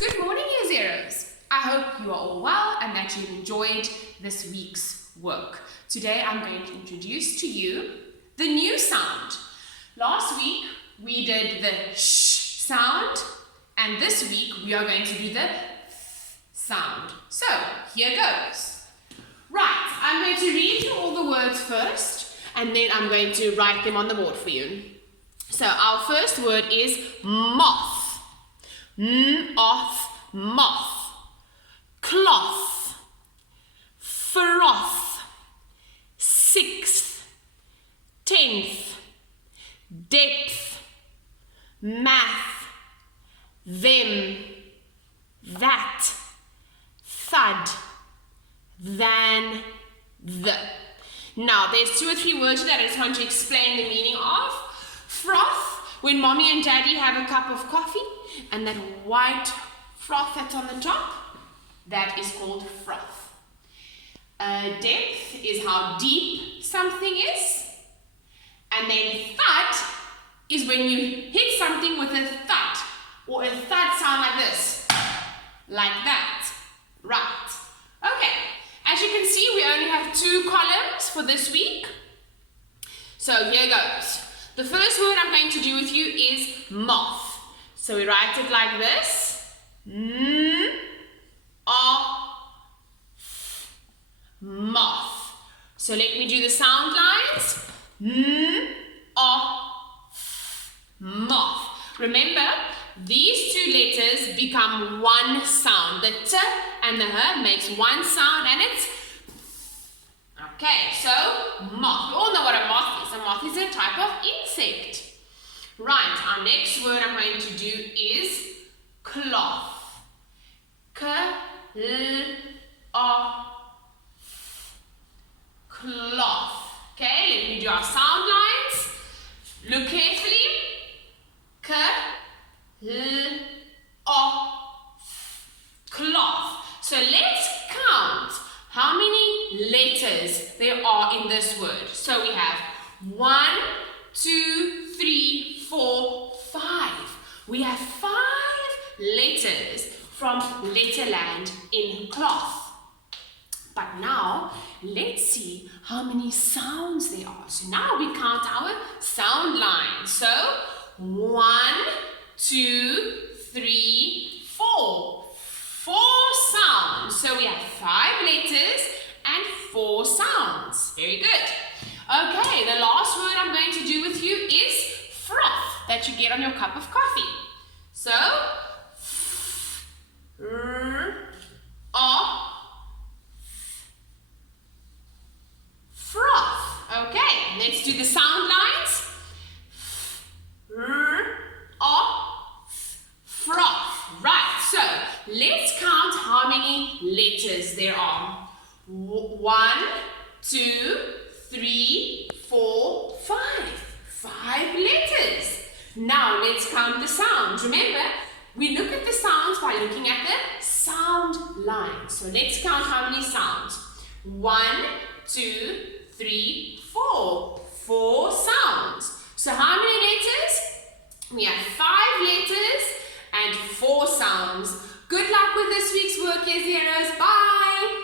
Good morning, Year Zeros. I hope you are all well and that you've enjoyed this week's work. Today I'm going to introduce to you the new sound. Last week we did the sh sound, and this week we are going to do the th sound. So here goes. Right, I'm going to read you all the words first and then I'm going to write them on the board for you. So our first word is moth. Moth, moth. Cloth, froth, sixth, tenth, depth, math, them, that, thud, than, the. Now there's 2 or 3 words that I just want to explain the meaning of. Froth, when mommy and daddy have a cup of coffee and that white froth that's on the top, that is called froth. Depth is how deep something is. And then thud is when you hit something with a thud, or a thud sound like this, like that. Right. Okay. As you can see, we only have 2 columns for this week. So here goes. The first word I'm going to do with you is moth. So we write it like this. Moth. So let me do the sound lines. Moth. Remember, these 2 letters become one sound. The t and the h makes one sound and it's okay, so moth. We all know what a moth is. A moth is a type of insect. Right, our next word I'm going to do is cloth. Cloth. Okay, let me do our sound lines. Look carefully. Cloth. So let's count how many letters there are in this word. So we have 1, 2, 3, 4, 5. We have 5 letters from Letterland in cloth. But now, let's see how many sounds there are. So now we count our sound lines. So, 1, 2, 3, 4. 4 sounds. So we have 5 letters and 4 sounds. Very good. Okay, the last word I'm going to do with you is froth that you get on your cup of coffee. So, froth. Okay, let's do the sound lines. Froth. Right, so let's count how many letters there are. 1, 2, 3, 4, 5. 5 letters. Now let's count the sounds. Remember, we look at the sounds by looking at the sound line. So let's count how many sounds. 1, 2, 3, 4. 4 sounds. So how many letters? We have 5 letters and 4 sounds. Good luck with this week's work, Year Zeros. Bye!